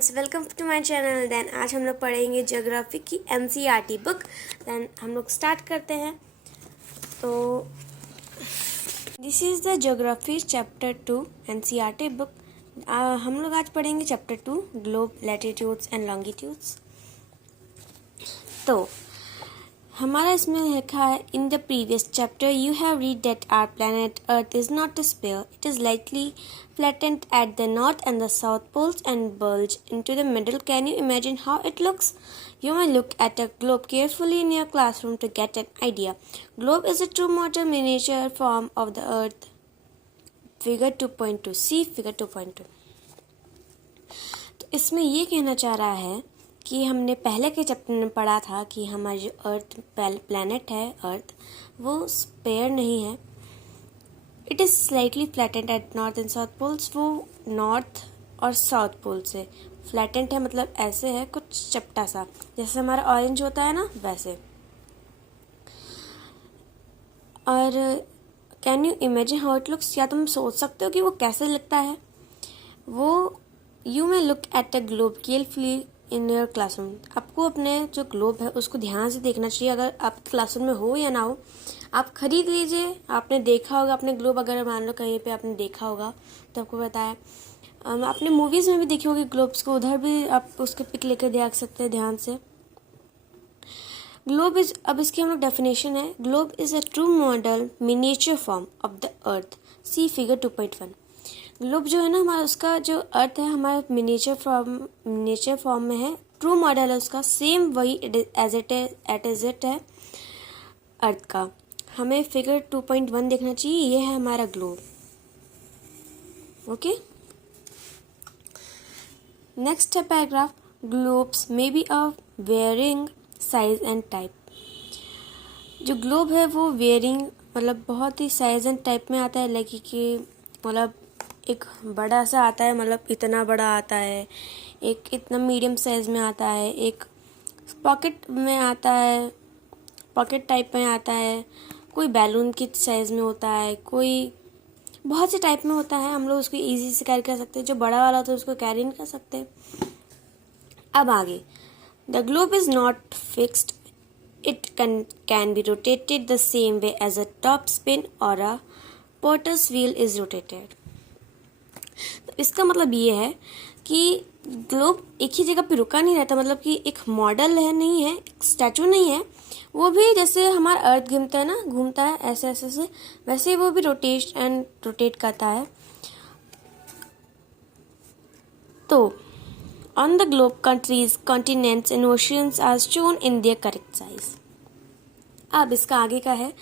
Welcome to my channel. Then आज हम लोग पढ़ेंगे ज्योग्राफी की एनसीईआरटी बुक। देन हम लोग स्टार्ट करते हैं। तो this is the geography chapter 2 NCERT book. हम लोग आज पढ़ेंगे chapter 2 globe latitudes and longitudes. तो हमारा इसमें लिखा है in the previous chapter you have read that our planet Earth is not a sphere, it is lightly flattened at the north and the south poles and bulged into the middle. Can you imagine how it looks? You may look at a globe carefully in your classroom to get an idea. Globe is a true model miniature form of the earth. Figure 2.2. See figure 2.2. तो इसमें ये कहना चाह रहा है कि हमने पहले के चैप्टर में पढ़ा था कि हमारी जो अर्थ प्लैनेट है अर्थ वो स्पेयर नहीं है. It is slightly flattened at north and south poles. वो नॉर्थ और साउथ पोल से फ्लैटेंड है, मतलब ऐसे है कुछ चपटा सा, जैसे हमारा ऑरेंज होता है ना वैसे. और can you imagine how it looks, या तुम सोच सकते हो कि वो कैसे लगता है. वो you may look at a globe carefully in your classroom. आपको अपने जो ग्लोब है उसको ध्यान से देखना चाहिए. अगर आप क्लासरूम में हो या ना हो, आप खरीद लीजिए. आपने देखा होगा अपने ग्लोब, अगर मान लो कहीं पे आपने देखा होगा तो आपको बताया. आपने मूवीज़ में भी देखी होगी ग्लोब्स को, उधर भी आप उसके पिक लेकर देख सकते हैं ध्यान से. ग्लोब इज, अब इसकी हम लोग डेफिनेशन है. Globe is a true model miniature form of the earth. See figure 2.1. Globe जो है ना हमारा, उसका जो अर्थ है हमारा मिनिएचर फॉर्म में है. ट्रू मॉडल है उसका, सेम वही एज इट है अर्थ का. हमें फिगर 2.1 देखना चाहिए. ये है हमारा ग्लोब. ओके, नेक्स्ट है paragraph. Globes may be of varying size and type. जो ग्लोब है वो वेयरिंग मतलब बहुत ही साइज एंड टाइप में आता है. लाइक कि मतलब एक बड़ा सा आता है, मतलब इतना बड़ा आता है, एक इतना मीडियम साइज में आता है, एक पॉकेट में आता है, पॉकेट टाइप में आता है, कोई बैलून की साइज़ में होता है, कोई बहुत से टाइप में होता है. हम लोग उसको इजी से कैरी कर सकते हैं. जो बड़ा वाला होता है उसको कैरी नहीं कर सकते. अब आगे, the globe is not fixed, it can be rotated the same way as a top spin और a potter's wheel is rotated. तो इसका मतलब ये है कि ग्लोब एक ही जगह पे रुका नहीं रहता. मतलब कि एक मॉडल है नहीं है, एक स्टैचू नहीं है. वो भी जैसे हमारा अर्थ घूमता है ना, घूमता है ऐसे ऐसे से, वैसे वो भी रोटेट करता है. तो on the globe countries, continents and oceans are shown in their correct size. अब इसका आगे का है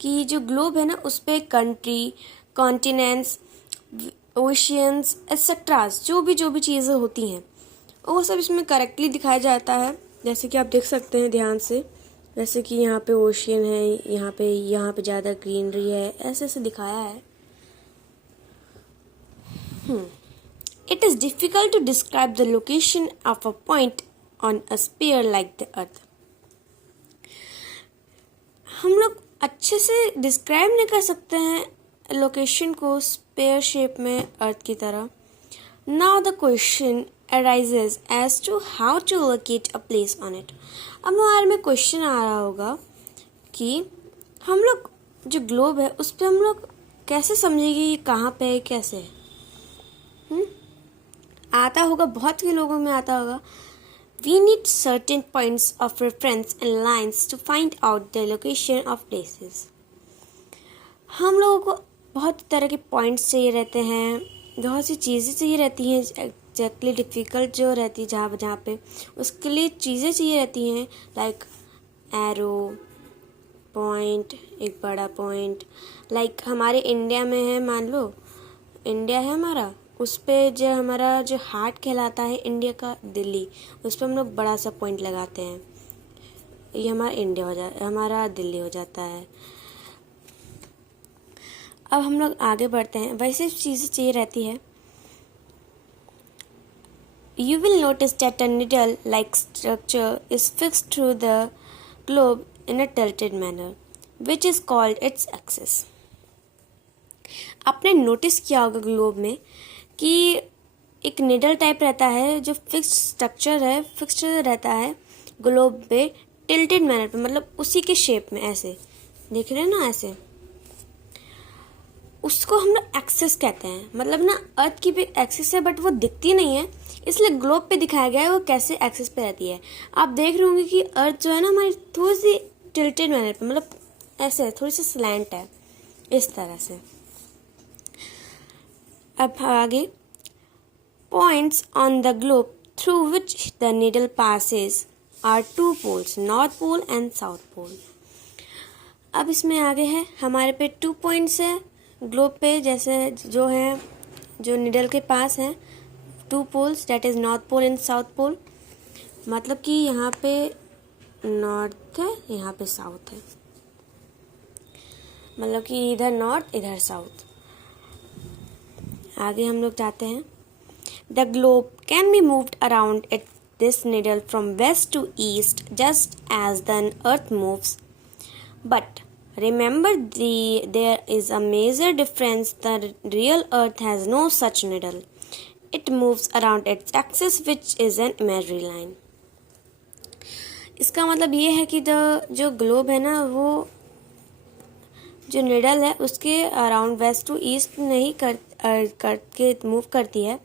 कि जो ग्लोब है ना उस पर कंट्री, कॉन्टिनेंट्स, ओशियंस एक्सेट्रास जो भी चीज़ें होती हैं वो सब इसमें करेक्टली दिखाया जाता है. जैसे कि आप देख सकते हैं ध्यान से, जैसे कि यहाँ पे ओशियन है, यहाँ पे ज़्यादा ग्रीनरी है, ऐसे ऐसे दिखाया है. It is difficult to describe the location of a point on a sphere like the earth. हम लोग अच्छे से डिस्क्राइब नहीं कर सकते हैं लोकेशन को स्फीयर शेप में अर्थ की तरह. Now the question arises as to how to locate a place on it. अब हमारे में क्वेश्चन आ रहा होगा कि हम लोग जो ग्लोब है उस पर हम लोग कैसे समझेंगे ये कहाँ पे है, कैसे है. आता होगा, बहुत ही लोगों में आता होगा. We need certain points of reference and lines to find out the location of places. हम लोगों को बहुत तरह के पॉइंट्स चाहिए रहते हैं, बहुत सी चीज़ें चाहिए रहती हैं एग्जैक्टली डिफ़िकल्ट जो रहती है जहाँ पे उसके लिए चीज़ें चाहिए रहती हैं. लाइक एरो, पॉइंट, एक बड़ा पॉइंट. लाइक हमारे इंडिया में है, मान लो इंडिया है हमारा, उस पर जो हमारा जो हार्ट कहलाता है इंडिया का, दिल्ली, उस पर हम लोग बड़ा सा पॉइंट लगाते हैं. ये हमारा इंडिया हमारा दिल्ली हो जाता है. अब हम लोग आगे बढ़ते हैं. वैसे चीज़ें चाहिए रहती है. You will notice that a needle-like structure is fixed through the globe in a tilted manner, which is called its axis. आपने नोटिस किया होगा ग्लोब में कि एक निडल टाइप रहता है जो फिक्स्ड रहता है ग्लोब पे टिल्टेड मैनर पे, मतलब उसी के शेप में ऐसे देख रहे हैं ना, ऐसे उसको हम लोग एक्सिस कहते हैं। मतलब ना अर्थ की भी एक्सिस है बट वो दिखती नहीं है, इसलिए ग्लोब पे दिखाया गया है वो कैसे एक्सिस पे रहती है। आप देख रहे होंगे कि अर्थ जो है ना हमारी थोड़ी सी टिल्टेड मैनर पे, मतलब ऐसे थोड़ी सी स्लैंट है इस तरह से। अब आगे, points on the globe through which the needle passes are two poles, north pole and south pole. अब इसमें आगे है हमारे पे 2 पॉइंट्स है ग्लोब पे, जैसे जो है जो निडल के पास है 2 poles, that is north pole and south pole. मतलब कि यहाँ पे नॉर्थ है, यहाँ पे साउथ है, मतलब कि इधर नॉर्थ इधर साउथ। आगे हम लोग जाते हैं, the globe can be moved around it this needle from west to east just as the earth moves, but remember there is a major difference. The real earth has no such needle. It moves around its axis which is an imaginary line. इसका मतलब ये है कि जो globe है ना वो जो निडल है उसके अराउंड वेस्ट टू ईस्ट नहीं करके मूव करती है,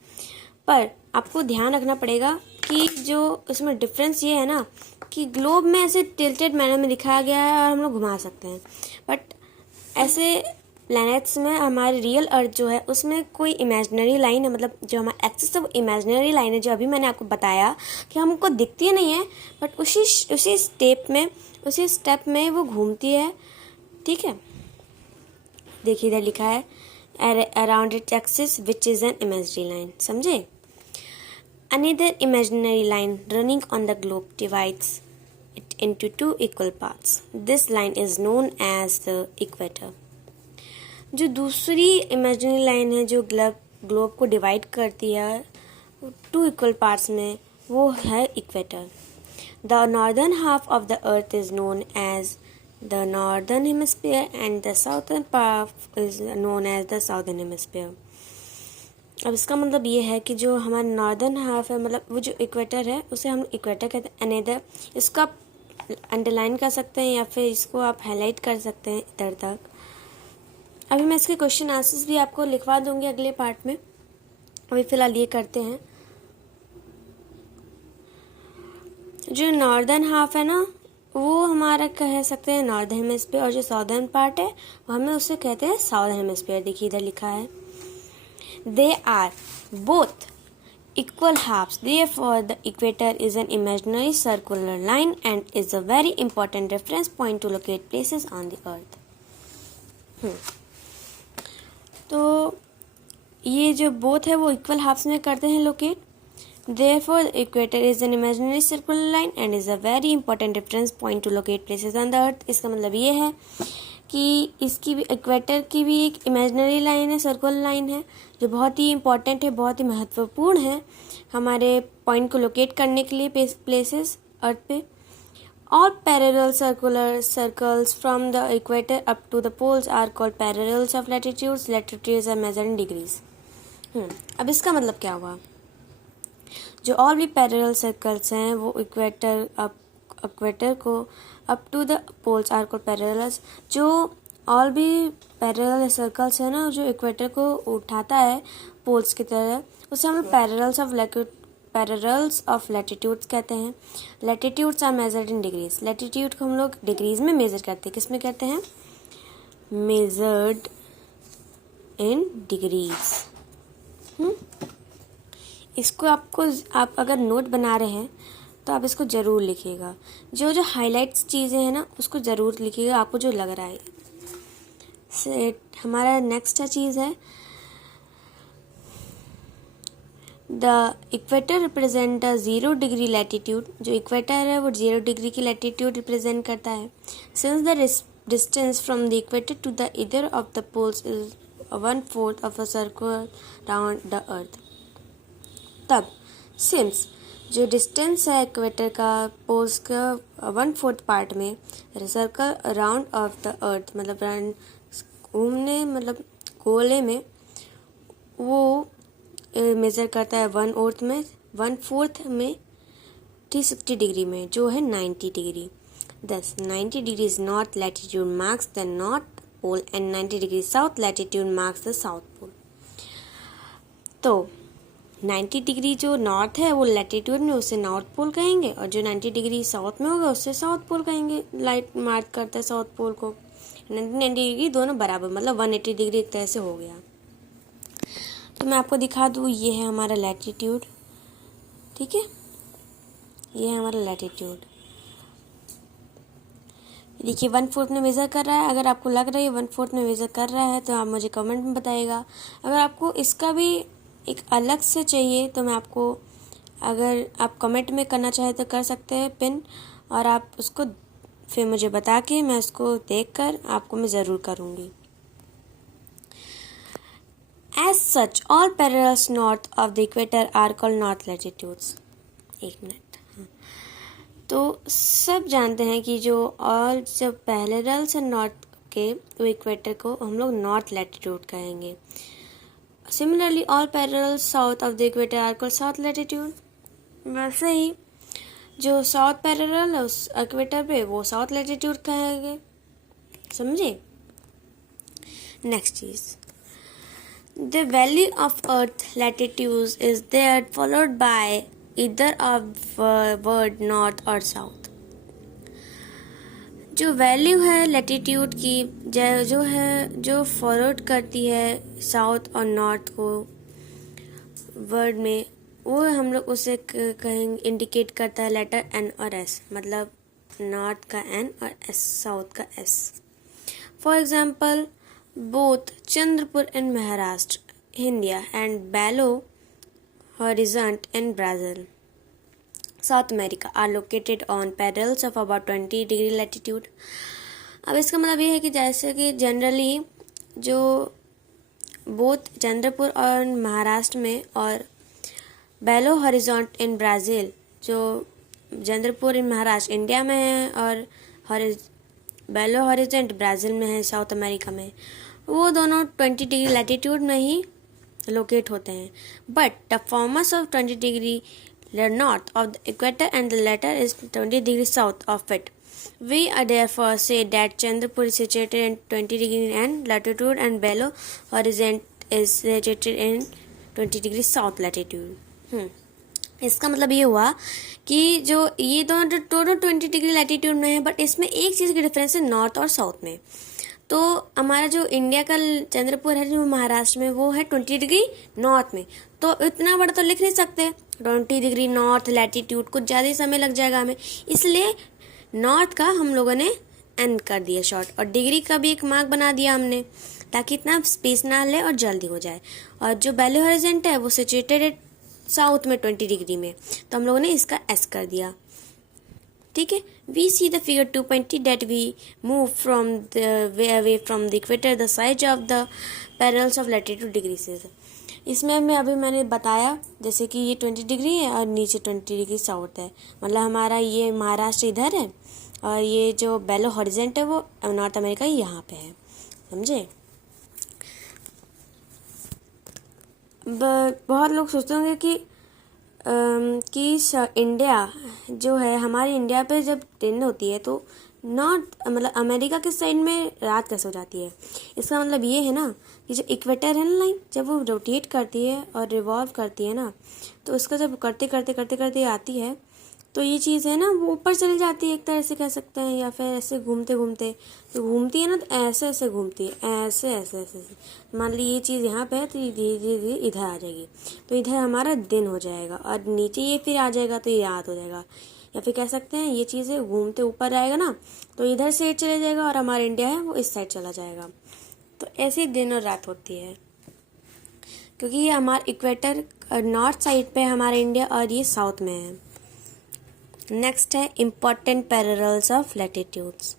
पर आपको ध्यान रखना पड़ेगा कि जो उसमें डिफरेंस ये है ना कि ग्लोब में ऐसे टिल्टेड मैनर में दिखाया गया है और हम लोग घुमा सकते हैं, बट ऐसे प्लैनेट्स में हमारे रियल अर्थ जो है उसमें कोई इमेजिनरी लाइन है, मतलब जो हमारा एक्सिस है वो इमेजिनरी लाइन है, जो अभी मैंने आपको बताया कि हमको दिखती नहीं है बट उसी स्टेप में वो घूमती है। ठीक है, देखिए इधर लिखा है around it axis which is an imaginary line, समझे। Another imaginary line running on the globe divides it into 2 equal parts. This line is known as the equator. जो दूसरी imaginary line है जो ग्लोब को डिवाइड करती है 2 equal parts में, वो है equator. The northern half of the earth is known as the northern hemisphere and the southern part is known as the southern hemisphere. अब इसका मतलब ये है कि जो हमारा नॉर्दर्न हाफ है, मतलब वो जो इक्वेटर है उसे हम इक्वेटर कहते हैं। अनेदर इसको आप अंडरलाइन कर सकते हैं या फिर इसको आप हाईलाइट कर सकते हैं इधर तक। अभी मैं इसके क्वेश्चन आंसर्स भी आपको लिखवा दूंगी अगले पार्ट में, अभी फ़िलहाल ये करते हैं। जो नॉर्दर्न हाफ है ना वो हमारा कह सकते हैं नॉर्दर्न हेमिस्फीयर, और जो साउदर्न पार्ट है वो हमें उसे कहते हैं साउदर्न हेमिस्फीयर। देखिए इधर लिखा है they are both equal halves, therefore the equator is an imaginary circular line and is a very important reference point to locate places on the earth. तो ये जो both है वो equal halves में करते हैं locate, therefore the equator is an imaginary circular line and is a very important reference point to locate places on the earth. इसका मतलब ये है कि इसकी भी इक्वेटर की भी एक इमेजिनरी लाइन है, सर्कुलर लाइन है, जो बहुत ही इम्पॉर्टेंट है, बहुत ही महत्वपूर्ण है हमारे पॉइंट को लोकेट करने के लिए प्लेसेस अर्थ पे। All parallel circular circles from the equator up to the poles are called parallels of latitudes. Latitudes are measured in degrees. अब इसका मतलब क्या हुआ, जो ऑल भी पैरेलल सर्कल्स हैं वो इक्वेटर को up to the poles are called parallels. जो ऑल भी पैरेलल सर्कल्स है ना जो इक्वेटर को उठाता है पोल्स की तरह, उसे हम पैरेलल्स ऑफ लैटिट्यूड्स कहते हैं। Latitudes are measured in degrees. Latitude को हम लोग डिग्रीज में मेजर करते हैं। किस में करते हैं? Measured in degrees. इसको आप अगर नोट बना रहे हैं तो आप इसको ज़रूर लिखिएगा। जो जो हाइलाइट्स चीज़ें हैं ना उसको ज़रूर लिखिएगा, आपको जो लग रहा है। हमारा नेक्स्ट चीज़ है the equator represent a 0 degree latitude. जो इक्वेटर है वो 0 डिग्री की लैटिट्यूड रिप्रेजेंट करता है। Since the distance from the equator to the either of the poles is 1/4 of a circle round the earth. तब सिंस जो डिस्टेंस है equator का पोल्स का 1/4 पार्ट में, सर्कल अराउंड ऑफ द अर्थ मतलब घूमने मतलब गोले में, वो मेज़र करता है 1/4 में 360 डिग्री में, जो है 90 degree. Thus 90 degrees north latitude marks the north pole and 90 degrees south latitude marks the south pole. तो 90 डिग्री जो नॉर्थ है वो लैटिट्यूड में, उसे नॉर्थ पोल कहेंगे, और जो 90 डिग्री साउथ में होगा उससे साउथ पोल कहेंगे। लाइट मार्क करता है साउथ पोल को। 90 डिग्री दोनों बराबर, मतलब 180 डिग्री एक तरह से हो गया। तो मैं आपको दिखा दूँ, ये है हमारा लैटिट्यूड, ठीक है, ये है हमारा लैटिट्यूड। देखिए 1/4 में मेज़र कर रहा है। अगर आपको लग रहा है 1/4 में मेज़र कर रहा है तो आप मुझे कमेंट में बताइएगा। अगर आपको इसका भी एक अलग से चाहिए तो मैं आपको, अगर आप कमेंट में करना चाहे तो कर सकते हैं पिन, और आप उसको फिर मुझे बता के मैं उसको देख कर आपको मैं ज़रूर करूँगी। As such, all parallels north of the equator are called north latitudes. एक मिनट। तो सब जानते हैं कि जो ऑल जब पैरेलल्स है नॉर्थ के, वो इक्वेटर को हम लोग नॉर्थ लैटिट्यूड कहेंगे। Similarly all parallels south of the equator are called south latitude. वैसे ही जो साउथ पैरेलल है उस इक्वेटर पे, वो साउथ लैटिट्यूड कहेंगे। समझे? नेक्स्ट चीज, the value of earth latitudes is there followed by either of word north और south। जो वैल्यू है लैटिट्यूड की जो है, जो फॉलोड करती है साउथ और नॉर्थ को वर्ड में, वो हम लोग उसे कहेंगे, इंडिकेट करता है लेटर एन और एस, मतलब नॉर्थ का एन और एस, साउथ का S. For example, both Chandrapur in Maharashtra India and Belo Horizont in Brazil, South America are located on parallels of about 20 degree latitude। अब इसका मतलब ये है कि जैसे कि जनरली जो बोथ चंद्रपुर और महाराष्ट्र में और बेलो हॉरिजॉन्ट इन ब्राज़ील, जो चंद्रपुर इन महाराष्ट्र इंडिया में है और बेलो हॉरिजॉन्ट ब्राज़ील में है साउथ अमेरिका में, वो दोनों 20 डिग्री लैटिट्यूड में ही लोकेट होते हैं। But the formers of 20 degree north of the equator and the letter is 20 degree south of it. We are therefore say that Chandrapur is situated in 20 degree and latitude and Belo Horizont is situated in 20 degree south latitude। इसका मतलब ये हुआ कि जो ये दोनों total 20 degree latitude में है, बट इसमें एक चीज़ की डिफरेंस है नॉर्थ और साउथ में। तो हमारा जो इंडिया का चंद्रपुर है जो महाराष्ट्र में, वो है 20 डिग्री नॉर्थ में। तो इतना बड़ा तो लिख नहीं सकते, 20 डिग्री नॉर्थ लैटिट्यूड, कुछ ज़्यादा ही समय लग जाएगा हमें, इसलिए नॉर्थ का हम लोगों ने एन कर दिया शॉर्ट, और डिग्री का भी एक मार्क बना दिया हमने, ताकि इतना स्पेस ना ले और जल्दी हो जाए। और जो बेलो हॉरिजॉन्ट है वो सिचुएटेड है साउथ में 20 डिग्री में, तो हम लोगों ने इसका एस कर दिया। ठीक है, we see the figure 2.0 that we move from the way away from the equator the size of the parallels of latitude degrees. इसमें मैंने बताया जैसे कि ये 20 डिग्री है और नीचे 20 डिग्री साउथ है, मतलब हमारा ये महाराष्ट्र इधर है और ये जो बेलो हॉरिजॉन्ट है वो नॉर्थ अमेरिका यहाँ पे है। समझे? बहुत लोग सोचते होंगे कि इंडिया जो है, हमारी इंडिया पे जब दिन होती है तो नॉर्थ मतलब अमेरिका के साइड में रात कैसे हो जाती है। इसका मतलब ये है ना कि जो इक्वेटर है ना लाइन, जब वो रोटेट करती है और रिवॉल्व करती है ना, तो उसका जब करते करते आती है तो ये चीज़ है ना वो ऊपर चली जाती है, एक तरह से कह सकते हैं, या फिर ऐसे घूमते घूमते तो घूमती है ना, तो ऐसे ऐसे घूमती है, ऐसे ऐसे ऐसे। मान ली ये चीज़ यहाँ पे है तो ये धीरे धीरे इधर आ जाएगी, तो इधर हमारा दिन हो जाएगा, और नीचे ये फिर आ जाएगा तो ये रात हो जाएगा। या फिर कह सकते हैं ये चीज़ें घूमते ऊपर आएगा ना, तो इधर से चले जाएगा और हमारा इंडिया है वो इस साइड चला जाएगा। तो ऐसे ही दिन और रात होती है, क्योंकि ये हमारा इक्वेटर नॉर्थ साइड पे हमारा इंडिया और ये साउथ में है। नेक्स्ट है important parallels of latitudes.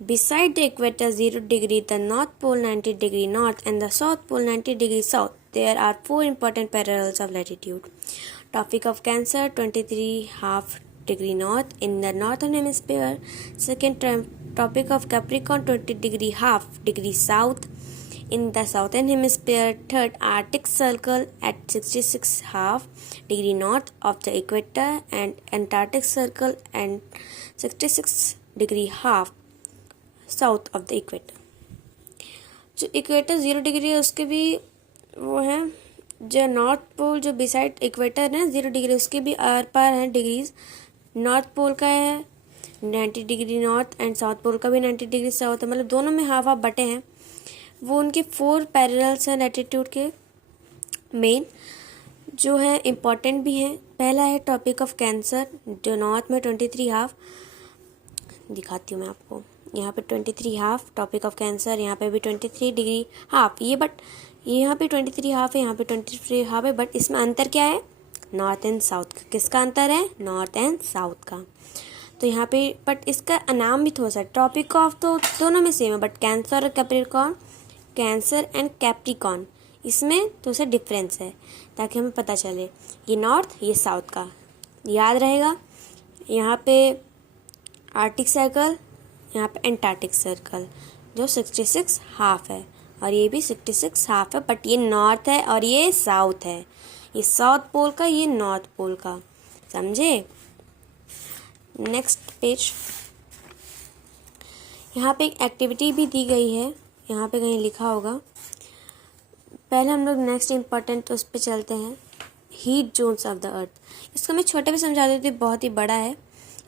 Beside the equator 0 degree, the North Pole 90 degree north and the South Pole 90 degree south, there are 4 important parallels of latitude. Tropic of Cancer 23.5 degree north in the northern hemisphere. Second, Tropic of Capricorn 20 degree half degree south In the southern hemisphere, third Arctic Circle at 66.5 degree north of the equator and Antarctic Circle and 66 degree half south of the equator. जो equator 0 degree है उसके भी वो है, जो north pole जो beside equator है 0 degree उसके भी आर पार हैं डिग्रीज। नॉर्थ पोल का है 90 degree north and south pole का भी 90 डिग्री साउथ है, मतलब दोनों में हाफ हाफ बटे हैं। वो उनके 4 पैरेलल्स हैं लैटिट्यूड के मेन, जो है इम्पॉर्टेंट भी हैं। पहला है टॉपिक ऑफ कैंसर, जो नॉर्थ में 23 हाफ, दिखाती हूँ मैं आपको। यहाँ पे 23 हाफ टॉपिक ऑफ कैंसर, यहाँ पे भी 23 डिग्री हाफ, ये बट यहाँ पे 23 हाफ है, यहाँ पे 23 हाफ है, बट इसमें अंतर क्या है? नॉर्थ एंड साउथ का। किसका अंतर है? नॉर्थ एंड साउथ का। तो यहाँ पे बट इसका नाम भी थोड़ा सा, टॉपिक ऑफ तो दोनों में सेम है, बट कैंसर और कैप्रिकॉर्न, कैंसर एंड कैप्रिकॉर्न, इसमें तो से डिफरेंस है, ताकि हमें पता चले ये नॉर्थ ये साउथ का याद रहेगा। यहाँ पे आर्टिक सर्कल, यहाँ पे एंटार्क्टिक सर्कल जो 66 हाफ है, और ये भी 66 हाफ है, बट ये नॉर्थ है और ये साउथ है। ये साउथ पोल का, ये नॉर्थ पोल का, समझे? Next page. यहाँ पे एक एक्टिविटी भी दी गई है, यहाँ पे कहीं लिखा होगा। पहले हम लोग नेक्स्ट इम्पॉर्टेंट उस पर चलते हैं, हीट जोन्स ऑफ द अर्थ। इसको मैं छोटे में समझा देती हूँ, बहुत ही बड़ा है,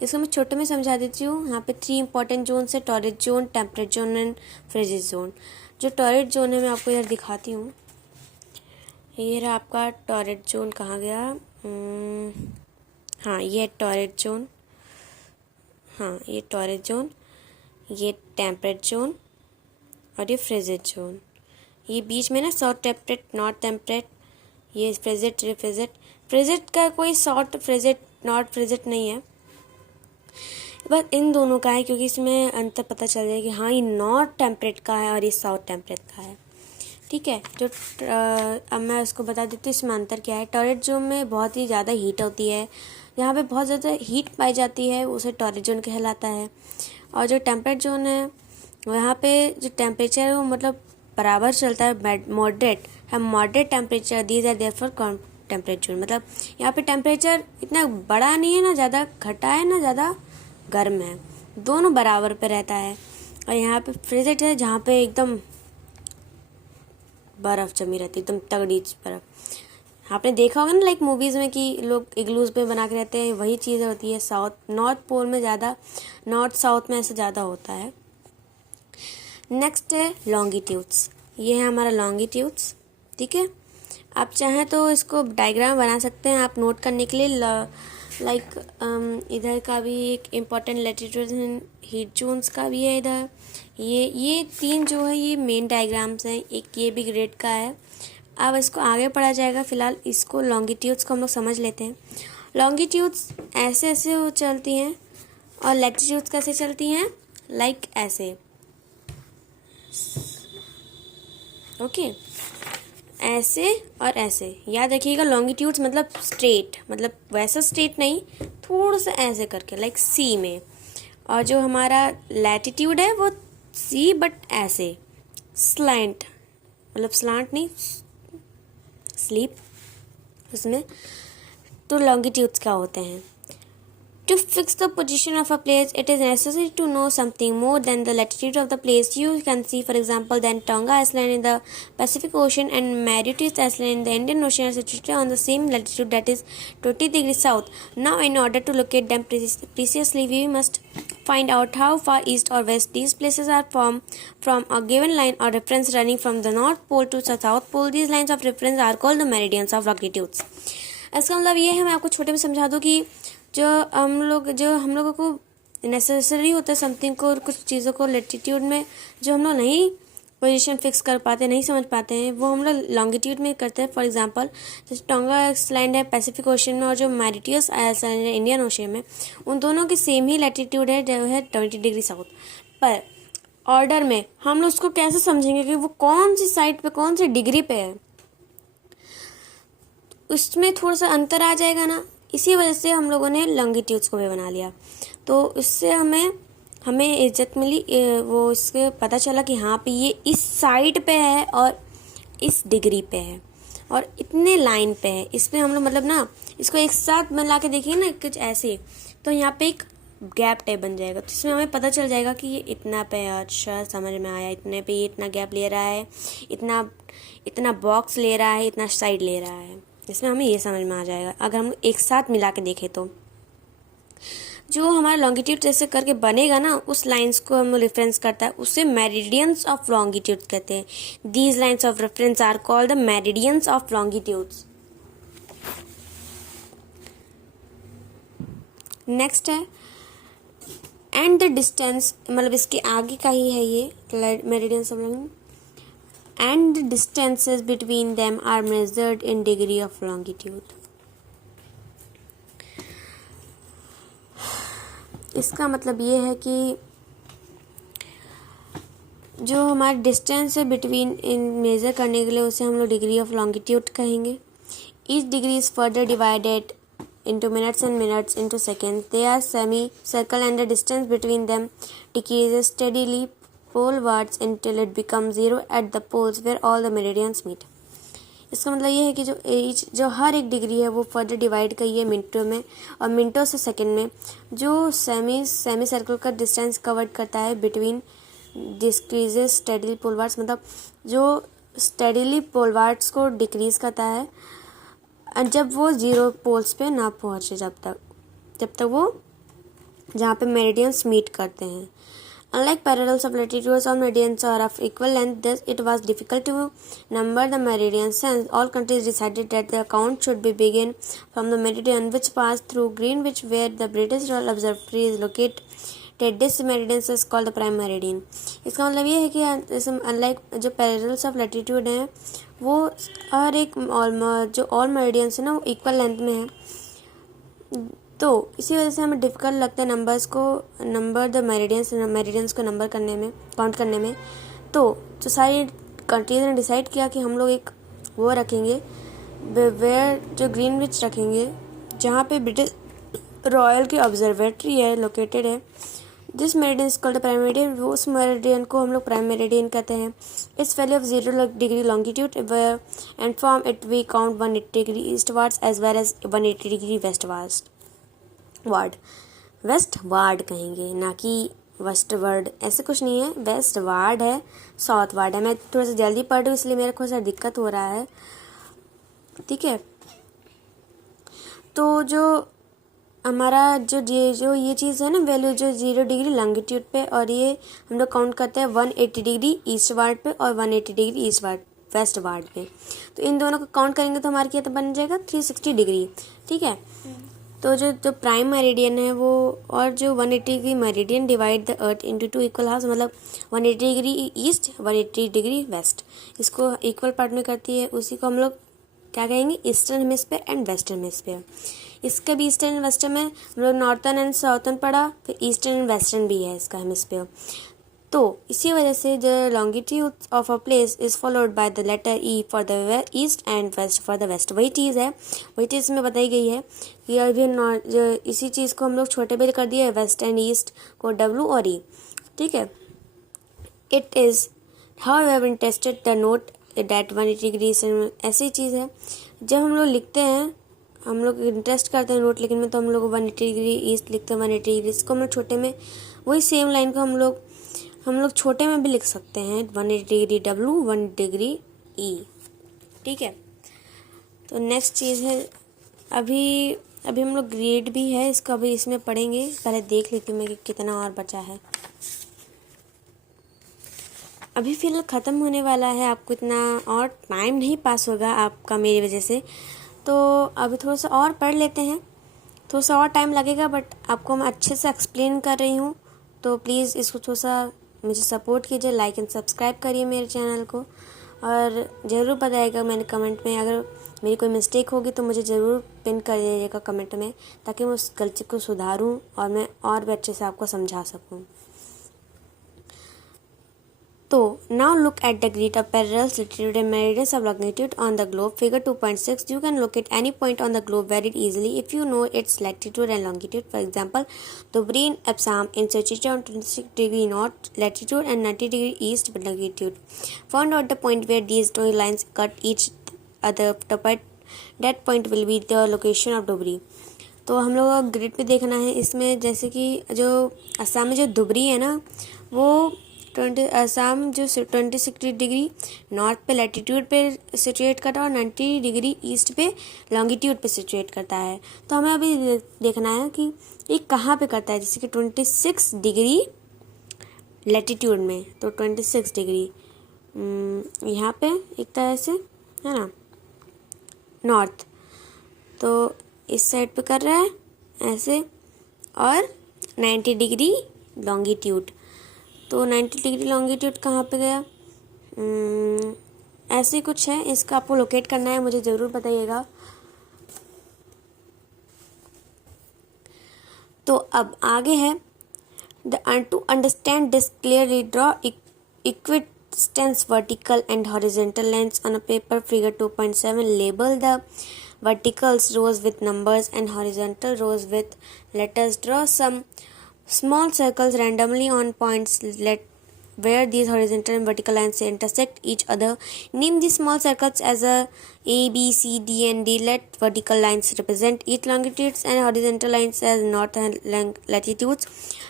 इसको मैं छोटे में समझा देती हूँ। यहाँ पे 3 इंपॉर्टेंट जोन्स है, torrid zone, temperate zone and frigid zone. जो टॉरेट जोन है मैं आपको इधर दिखाती हूँ। ये रहा आपका टॉरेट जोन, कहाँ गया? हाँ, ये टॉरेट जोन, हाँ ये टॉरेट जोन, ये टेम्परेट जोन और ये फ्रिजिड जोन। ये बीच में ना साउथ टेम्परेट, नॉर्थ टेम्परेट, ये फ्रिजिड, रिफ्रिजिड। फ्रिजिड का कोई साउथ फ्रिजिड, नॉर्थ फ्रिजिड नहीं है, बस इन दोनों का है, क्योंकि इसमें अंतर पता चल जाएगा कि हाँ ये नॉर्थ टेम्परेट का है और ये साउथ टेम्परेट का है। ठीक है, जो अब मैं उसको बता देती हूँ इसमें अंतर क्या है। टॉरेट जोन में बहुत ही ज़्यादा हीट होती है, यहाँ पे बहुत ज़्यादा हीट पाई जाती है, उसे टॉरेट जोन कहलाता है। और जो टेम्परेट जोन है वहाँ पे जो टेम्परेचर है वो मतलब बराबर चलता है, मॉडरेट है, moderate temperature, these are therefore temperate zone. मतलब यहाँ पे टेम्परेचर इतना बड़ा नहीं है, ना ज़्यादा घटा है ना ज़्यादा गर्म है, दोनों बराबर पे रहता है। और यहाँ पे फ्रिजिड है, जहाँ पे एकदम बर्फ़ जमी रहती है, एकदम तगड़ी बर्फ़। आपने देखा होगा ना लाइक मूवीज़ में कि लोग इग्लूज पे बना के रहते हैं, वही चीज़ होती है साउथ, नॉर्थ पोल में ज़्यादा, नॉर्थ साउथ में ऐसा ज़्यादा होता है। नेक्स्ट है लॉन्गिट्यूड्स, ये है हमारा लॉन्गिट्यूड्स। ठीक है, आप चाहें तो इसको डायग्राम बना सकते हैं आप नोट करने के लिए। लाइक इधर का भी एक इम्पॉर्टेंट लैटिट्यूड हीट जोन्स का भी है इधर। ये 3 जो है ये मेन डायग्राम्स हैं, एक ये भी ग्रेड का है। अब इसको आगे पढ़ा जाएगा, फिलहाल इसको लॉन्गिट्यूड्स को हम लोग समझ लेते हैं। लॉन्गिट्यूड्स ऐसे ऐसे हो चलती हैं और लैटिट्यूड्स कैसे चलती हैं, लाइक ऐसे, ओके ऐसे और ऐसे। याद रखिएगा लॉन्गिट्यूड्स मतलब स्ट्रेट, मतलब वैसा स्ट्रेट नहीं, थोड़ा सा ऐसे करके लाइक सी में। और जो हमारा लैटिट्यूड है वो सी बट ऐसे स्लैंट, मतलब स्लांट नहीं, स्लीप उसमें। तो लॉन्गिट्यूड्स क्या होते हैं? To fix the position of a place, it is necessary to know something more than the latitude of the place. You can see, for example, that Tonga Island in the Pacific Ocean and Mauritius Island in the Indian Ocean are situated on the same latitude, that is 20 degrees south. Now, in order to locate them precisely, we must find out how far east or west these places are from a given line or reference running from the North Pole to the South Pole. These lines of reference are called the meridians of longitudes. इसका मतलब ये है, मैं आपको छोटे में समझा दूँ कि जो हम लोगों को नेसेसरी होता है समथिंग को, और कुछ चीज़ों को लैटिट्यूड में जो हम लोग नहीं पोजीशन फिक्स कर पाते, नहीं समझ पाते हैं, वो हम लोग लॉन्गिट्यूड में करते हैं। फॉर एग्जांपल जैसे टोंगा आइलैंड है पैसिफिक ओशन में और जो मैरिटियस आइलैंड है इंडियन ओशन में, उन दोनों की सेम ही लैटिट्यूड है, जो है 20 डिग्री साउथ। पर ऑर्डर में हम लोग उसको कैसे समझेंगे कि वो कौन सी साइड पे, कौन सी डिग्री पे है, उसमें थोड़ा सा अंतर आ जाएगा ना। इसी वजह से हम लोगों ने लॉन्गिट्यूड्स को भी बना लिया। तो इससे हमें हमें इज्जत मिली, वो इसके पता चला कि हाँ पे ये इस साइड पे है और इस डिग्री पे है और इतने लाइन पे है। इसमें हम लोग मतलब ना इसको एक साथ मिला के देखिए ना कुछ ऐसे, तो यहाँ पे एक गैप टाइप बन जाएगा, तो इसमें हमें पता चल जाएगा कि ये इतना पे है। अच्छा, समझ में आया, इतने पे ये इतना गैप ले रहा है, इतना इतना बॉक्स ले रहा है, इतना साइड ले रहा है। इसमें हमें ये समझ में आ जाएगा अगर हम एक साथ मिला के देखें तो। जो हमारा लॉन्गिट्यूड जैसे करके बनेगा ना, उस लाइंस को हम रेफरेंस करता है, उसे मेरिडियंस ऑफ लॉन्गिट्यूड कहते हैं। These lines of reference are called the meridians of longitudes. Next है एंड द डिस्टेंस, मतलब इसके आगे का ही है ये meridians of longitude. And the distances between them are measured in degree of longitude. इसका मतलब ये है कि जो हमारा डिस्टेंस है बिटवीन इन मेज़र करने के लिए उसे हम लोग डिग्री ऑफ लॉन्गिट्यूड कहेंगे। Each degree is further divided into minutes and minutes into seconds. They are semi-circle and the distance between them decreases steadily polewards until it becomes zero at the poles where all the meridians meet. इसका मतलब ये है कि जो हर एक degree है वो further divide करी है मिनटों में, और मिनटों से सेकंड में जो सेमी सर्कल का डिस्टेंस कवर करता है बिटवीन डिक्रीजेस स्टेडली पोलवार्ड्स, मतलब जो स्टेडली पोलवार्ड्स को डिक्रीज करता है जब वो जीरो पोल्स पे ना पहुँचे, जब तक वो जहाँ पे मेरिडियंस मीट करते हैं। Unlike parallels of latitudes, all meridians are of equal length, thus it was difficult to number the meridians. Since all countries decided that the count should be begin from the meridian which passed through Greenwich, where the British Royal Observatory is located. This meridian is called the prime meridian. इसका मतलब ये है कि unlike जो parallels of latitude हैं वो हर एक जो ऑल मेरिडियंस है ना वो इक्वल लेंथ में है, तो इसी वजह से हमें डिफ़िकल्ट लगता है नंबर द मेरिडियंस को नंबर करने में, काउंट करने में। तो जो सारी कंट्रीज ने डिसाइड किया कि हम लोग एक वो रखेंगे वेयर जो ग्रीनविच रखेंगे, जहाँ पे ब्रिटिश रॉयल की ऑब्जर्वेटरी है लोकेटेड है। This meridian is called prime meridian, उस मेरिडियन को हम लोग प्राइम मेरिडियन कहते हैं। Its value of 0 degree longitude and from it we count 180 degree eastwards as well as 180 degree westward कहेंगे, ना कि वेस्ट वर्ड, ऐसे कुछ नहीं है। वेस्ट वार्ड है, साउथ वार्ड है। मैं थोड़ा सा जल्दी पढ़ रही हूँ इसलिए मेरे को सा दिक्कत हो रहा है, ठीक है। तो जो हमारा जो ये चीज़ है ना वैल्यू जो 0 डिग्री लॉन्गिट्यूड पे, और ये हम लोग काउंट करते हैं 180 डिग्री ईस्ट वार्ड पे और 180 डिग्री वेस्ट वार्ड पे। तो इन दोनों को काउंट करेंगे तो हमारे क्या तो बन जाएगा 360 डिग्री, ठीक है। तो जो प्राइम मेरिडियन है वो और जो 180 degree meridian divide the earth into 2 equal half, मतलब 180 डिग्री ईस्ट 180 डिग्री वेस्ट, इसको इक्वल पार्ट में करती है। उसी को हम लोग क्या कहेंगे, eastern hemisphere and western hemisphere. इसका भी ईस्टर्न एंड वेस्टर्न में हम लोग नॉर्थर्न एंड साउथर्न पढ़ा, फिर ईस्टर्न एंड वेस्टर्न भी है इसका हेमिस्फीयर। तो इसी वजह से the longitude of a place is followed by the letter E for the east and west for the west. वही चीज़ है, वही चीज़ में बताई गई है कि अभी इसी चीज़ को हम लोग छोटे पे कर दिए, वेस्ट एंड ईस्ट को डब्ल्यू और ई, ठीक है। It is how have tested the note that 180 degree, ऐसी चीज़ है। जब हम लोग लिखते हैं, हम लोग इंटरेस्ट करते हैं नोट लिखने में, तो हम लोग 180 डिग्री ईस्ट लिखते हैं, 180 डिग्री। इसको हम लोग छोटे में वही सेम लाइन को हम लोग छोटे में भी लिख सकते हैं, 180 डिग्री डब्ल्यू 1 डिग्री ई, ठीक है। तो नेक्स्ट चीज़ है, अभी हम लोग ग्रेड भी है, इसको अभी इसमें पढ़ेंगे। पहले देख लेती हूँ मैं कि कितना और बचा है। अभी फिलहाल ख़त्म होने वाला है, आपको इतना और टाइम नहीं पास होगा आपका मेरी वजह से, तो अभी थोड़ा सा और पढ़ लेते हैं। थोड़ा सा और टाइम लगेगा, बट आपको मैं अच्छे से एक्सप्लेन कर रही हूँ, तो प्लीज़ इसको थोड़ा सा मुझे सपोर्ट कीजिए, लाइक एंड सब्सक्राइब करिए मेरे चैनल को, और ज़रूर बताइएगा मैंने कमेंट में, अगर मेरी कोई मिस्टेक होगी तो मुझे ज़रूर पिन कर दीजिएगा कमेंट में, ताकि मैं उस गलती को सुधारूँ और मैं और भी अच्छे से आपको समझा सकूँ। तो now look at the grid of parallels, latitude and meridians of longitude on the globe. Figure 2.6. You can locate any point on the globe very easily if you know its latitude and longitude. For example, Dhubri in Assam in situated on 26° north latitude and 90° east longitude. Find out the point where these two lines cut each other. That point will be the location of Dhubri. तो हम लोग को grid पे देखना है. इसमें जैसे कि जो असम में जो धुबरी है ना, वो असम जो 26° नॉर्थ पे लैटिट्यूड पे सिचुएट करता है और 90° ईस्ट पे लॉन्गिट्यूड पे सिचुएट करता है. तो हमें अभी देखना है कि ये कहाँ पे करता है. जैसे कि 26° लैटिट्यूड में, तो 26° यहाँ पे एक तरह से है ना नॉर्थ, तो इस साइड पे कर रहा है ऐसे, और 90° लॉन्गिट्यूड. तो 90° लॉन्गिट्यूड कहाँ पे गया, ऐसे कुछ है. इसका आपको लोकेट करना है, मुझे ज़रूर बताइएगा. तो अब आगे है to understand this clearly draw equidistance vertical and horizontal lines on a paper. Figure 2.7. Label the vertical rows with numbers and horizontal rows with letters. Draw some small circles randomly on points where these horizontal and vertical lines intersect each other. Name these small circles as A, B, C, D and D. Let vertical lines represent each longitudes and horizontal lines as north and latitudes.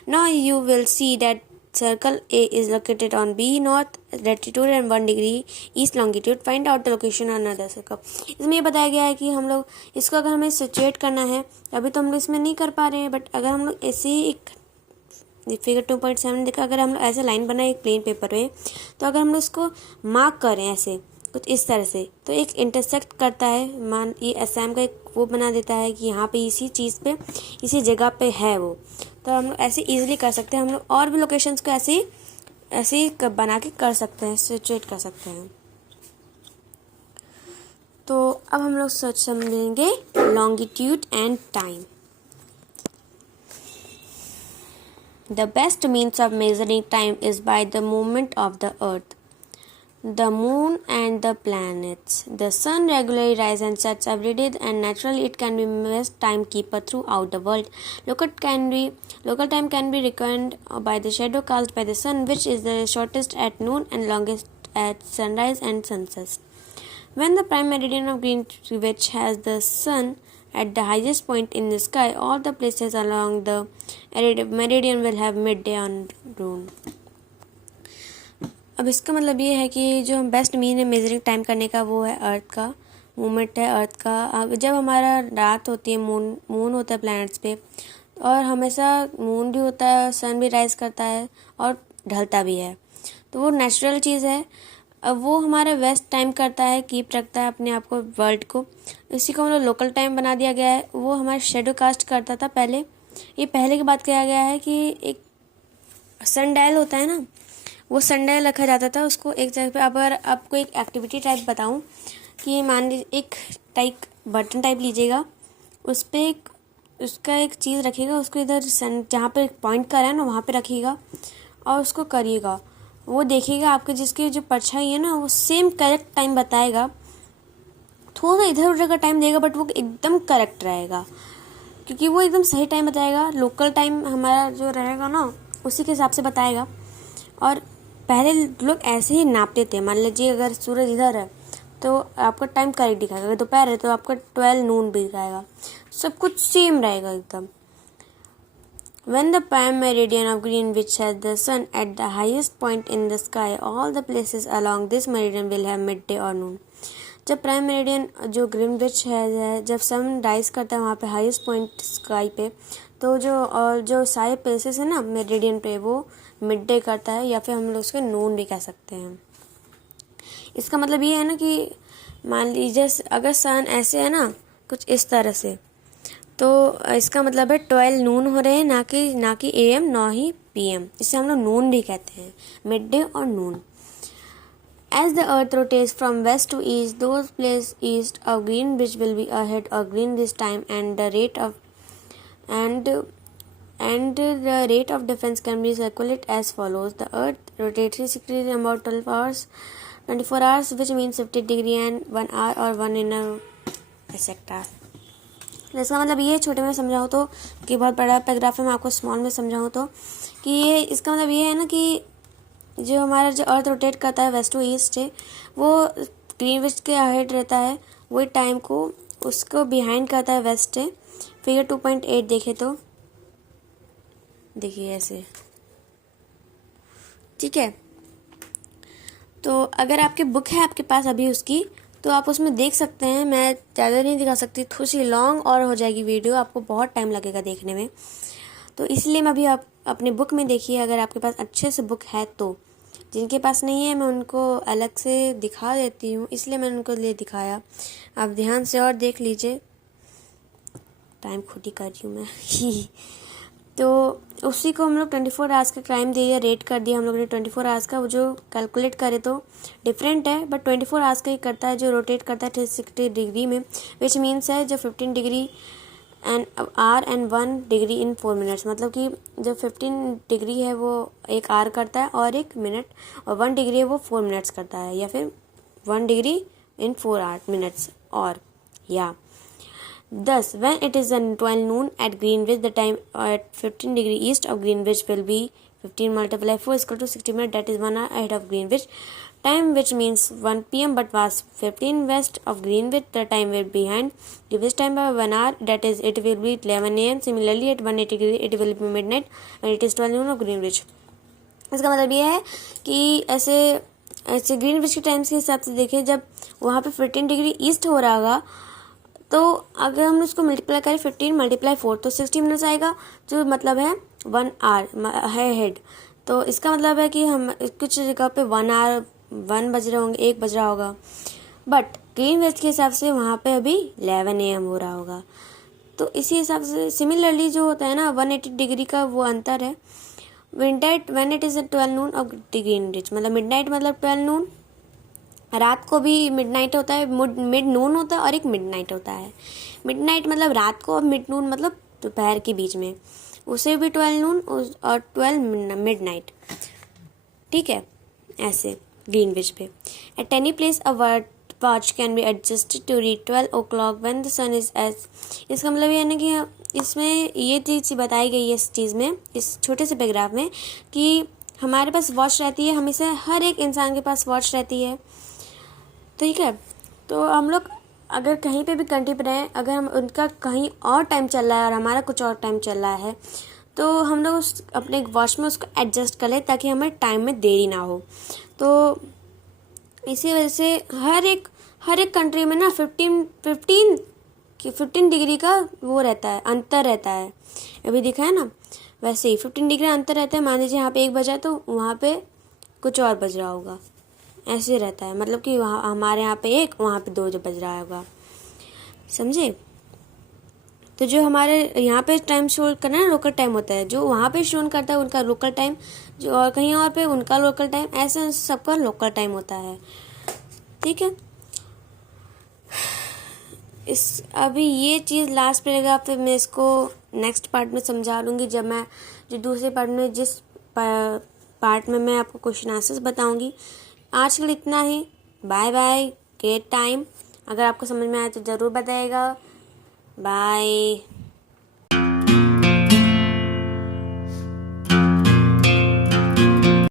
Now you will see that circle A is located on B north latitude and 1° east longitude. Find out the location on another circle. इसमें ये बताया गया है कि हम लोग इसको अगर हमें सिचुएट करना है, अभी तो हम लोग इसमें नहीं कर पा रहे हैं, बट अगर हम लोग ऐसे ही एक फिगर 2.7 देखा, अगर हम लोग ऐसे लाइन बनाए एक प्लेन पेपर पे, तो अगर हम लोग इसको मार्क करें ऐसे कुछ इस तरह से, तो एक इंटरसेक्ट करता है. मान ये असम का एक वो बना देता है कि यहाँ पे इसी चीज़ पे इसी जगह पे है वो. तो हम लोग ऐसे इजीली कर सकते हैं. हम लोग और भी लोकेशंस को ऐसे ही बना के कर सकते हैं, सिचुएट कर सकते हैं. तो अब हम लोग सोच समझेंगे longitude and time. The best means of measuring time is by the movement of the earth, the moon and the planets. The sun regularly rises and sets every day, and naturally it can be best timekeeper throughout the world. Local time can be reckoned by the shadow cast by the sun, which is the shortest at noon and longest at sunrise and sunset. When the prime meridian of Greenwich has the sun at the highest point in the sky, all the places along the meridian will have midday on noon. अब इसका मतलब ये है कि जो best mean है measuring time करने का, वो है अर्थ का मूवमेंट है. अर्थ का जब हमारा रात होती है, मून होता है प्लैनेट्स पे, और हमेशा मून भी होता है, सन भी राइज करता है और ढलता भी है, तो वो नेचुरल चीज़ है. अब वो हमारा वेस्ट टाइम करता है, कीप रखता है अपने आप को, वर्ल्ड को. इसी को मतलब लोकल टाइम बना दिया गया है. वो हमारा शेडो कास्ट करता था पहले. ये पहले की बात किया गया है कि एक सन डायल होता है ना, वो सन डायल रखा जाता था उसको एक जगह पे. अगर आपको एक एक्टिविटी टाइप बताऊं कि मान लीजिए एक टाइप बटन टाइप लीजिएगा, उस पर एक उसका एक चीज़ रखिएगा, उसको इधर सन जहाँ पे पॉइंट कर रहा है ना वहाँ पे रखिएगा और उसको करिएगा. वो देखिएगा आपके जिसकी जो परछाई है ना, वो सेम करेक्ट टाइम बताएगा. थोड़ा इधर उधर का टाइम देगा बट वो एकदम करेक्ट रहेगा, क्योंकि वो एकदम सही टाइम बताएगा. लोकल टाइम हमारा जो रहेगा ना, उसी के हिसाब से बताएगा. और पहले लोग ऐसे ही नापते थे. मान लीजिए अगर सूरज इधर है तो आपका टाइम करेक्ट दिखाएगा, अगर दोपहर है तो आपका 12 नून भी दिखाएगा. सब कुछ सेम रहेगा एकदम. When the prime meridian of Greenwich has the sun at the highest point in the sky, all the places along this meridian will have midday or noon. जब प्राइम मेरिडियन जो ग्रीनविच है, जब sun rise करता है वहाँ पे highest point sky पे, तो जो सारे प्लेसेस है ना मेरिडियन पे, वो मिड डे करता है, या फिर हम लोग उसको नून भी कह सकते हैं. इसका मतलब ये है ना कि मान लीजिए अगर सन ऐसे है ना कुछ इस तरह से, तो इसका मतलब है 12 नून हो रहे हैं, ना कि AM ना ही PM. इसे हम लोग नून भी कहते हैं, मिड डे और नून. As the earth rotates from west to east, those placed east of Greenwich will be ahead of Greenwich time, and the rate of and the rate of difference can be calculated as follows. The earth rotates 360 in about 12 hours, 24 hours, which means 50 degree and 1 hour or 1 in a etc. इसका मतलब ये छोटे में समझाऊँ तो, कि बहुत बड़ा पैराग्राफ है, मैं आपको स्मॉल में समझाऊँ तो, कि ये इसका मतलब ये है ना कि जो हमारा जो अर्थ रोटेट करता है वेस्ट टू ईस्ट है, वो ग्रीनविच के अहेड रहता है, वही टाइम को उसको बिहाइंड करता है वेस्ट है। फिगर 2.8 देखे तो देखिए ऐसे, ठीक है। तो अगर आपकी बुक है आपके पास अभी उसकी, तो आप उसमें देख सकते हैं। मैं ज़्यादा नहीं दिखा सकती, थोड़ी सी लॉन्ग और हो जाएगी वीडियो, आपको बहुत टाइम लगेगा देखने में, तो इसलिए मैं अभी आप अपने बुक में देखिए, अगर आपके पास अच्छे से बुक है तो। जिनके पास नहीं है मैं उनको अलग से दिखा देती हूँ, इसलिए मैंने उनको लिए दिखाया। आप ध्यान से और देख लीजिए, टाइम खुद ही कर रही हूँ मैं तो उसी को हम लोग 24 आवर्स का टाइम दिया, रेट कर दिया हम लोग ने 24 आवर्स का। वो जो कैलकुलेट करे तो डिफरेंट है, बट 24 आवर्स का ही करता है, जो रोटेट करता है 360 डिग्री में, विच मीन्स है जो 15 degree and are and 1 degree in 4 minutes. मतलब कि जो 15 डिग्री है वो 1 आवर करता है और 1 मिनट, और 1 डिग्री है वो 4 मिनट्स करता है, या फिर 1 डिग्री इन 4 मिनट्स, और या Thus, when it is 12 noon at Greenwich, the time at 15 degree east of Greenwich will be 15 multiplied 4 is equal to 60 minutes. That is 1 hour ahead of Greenwich time, which means 1 p.m. But was 15 west of Greenwich, the time will be behind Greenwich time by 1 hour. That is, it will be 11 a.m. Similarly, at 180 degree, it will be midnight when it is 12 noon of Greenwich. इसका मतलब ये है कि ऐसे Greenwich के times के हिसाब से देखें, जब वहाँ पे 15 डिग्री ईस्ट हो रहा होगा, तो अगर हम उसको मल्टीप्लाई करें 15 × 4 तो 60 मिनट्स आएगा, जो मतलब है 1 आवर है हेड। तो इसका मतलब है कि हम कुछ जगह पे 1 आवर 1 बज रहे होंगे, 1 बज रहा होगा, बट ग्रीनविच के हिसाब से वहाँ पे अभी 11 AM हो रहा होगा। तो इसी हिसाब से सिमिलरली जो होता है ना 180 डिग्री का वो अंतर है। Midnight when it is 12 Noon of Greenwich, मतलब मिडनाइट मतलब 12 नून, रात को भी मिडनाइट होता है, मिड नून होता है और एक मिडनाइट होता है। मिडनाइट मतलब रात को, और मिड नून मतलब दोपहर के बीच में, उसे भी 12 नून और 12 मिडनाइट, ठीक है। ऐसे ग्रीनविच पे at any place a watch can be adjusted to read 12 o'clock when the sun is एज। इसका मतलब ये है ना कि इसमें ये चीज़ बताई गई है इस चीज़ में, इस छोटे से पैराग्राफ में, कि हमारे पास वॉच रहती है, हमेशा हर एक इंसान के पास वॉच रहती है, ठीक है। तो हम लोग अगर कहीं पे भी कंट्री पर रहें, अगर हम उनका कहीं और टाइम चल रहा है और हमारा कुछ और टाइम चल रहा है, तो हम लोग उस अपने वॉच में उसको एडजस्ट कर लें ताकि हमें टाइम में देरी ना हो। तो इसी वजह से हर एक कंट्री में ना 15 डिग्री का वो रहता है, अंतर रहता है। अभी दिखा है ना, वैसे ही 15 डिग्री अंतर रहता है। मान लीजिए यहाँ पे 1 बजा तो वहाँ पे कुछ और बज रहा होगा, ऐसे रहता है। मतलब कि वहाँ हमारे यहाँ पे 1, वहाँ पे 2 जो बज रहा होगा, समझे। तो जो हमारे यहाँ पे टाइम शो करना है लोकल टाइम होता है, जो वहाँ पे शो करता है उनका लोकल टाइम, जो और कहीं और पे उनका लोकल टाइम, ऐसा सबका लोकल टाइम होता है, ठीक है। अभी ये चीज़ लास्ट पैराग्राफ पे मैं इसको नेक्स्ट पार्ट में समझा लूँगी, जब मैं जो दूसरे पार्ट में जिस पार्ट में मैं आपको क्वेश्चन आंसर्स बताऊँगी। आज के लिए इतना ही, बाय बाय, ग्रेट टाइम। अगर आपको समझ में आया तो ज़रूर बताइएगा, बाय।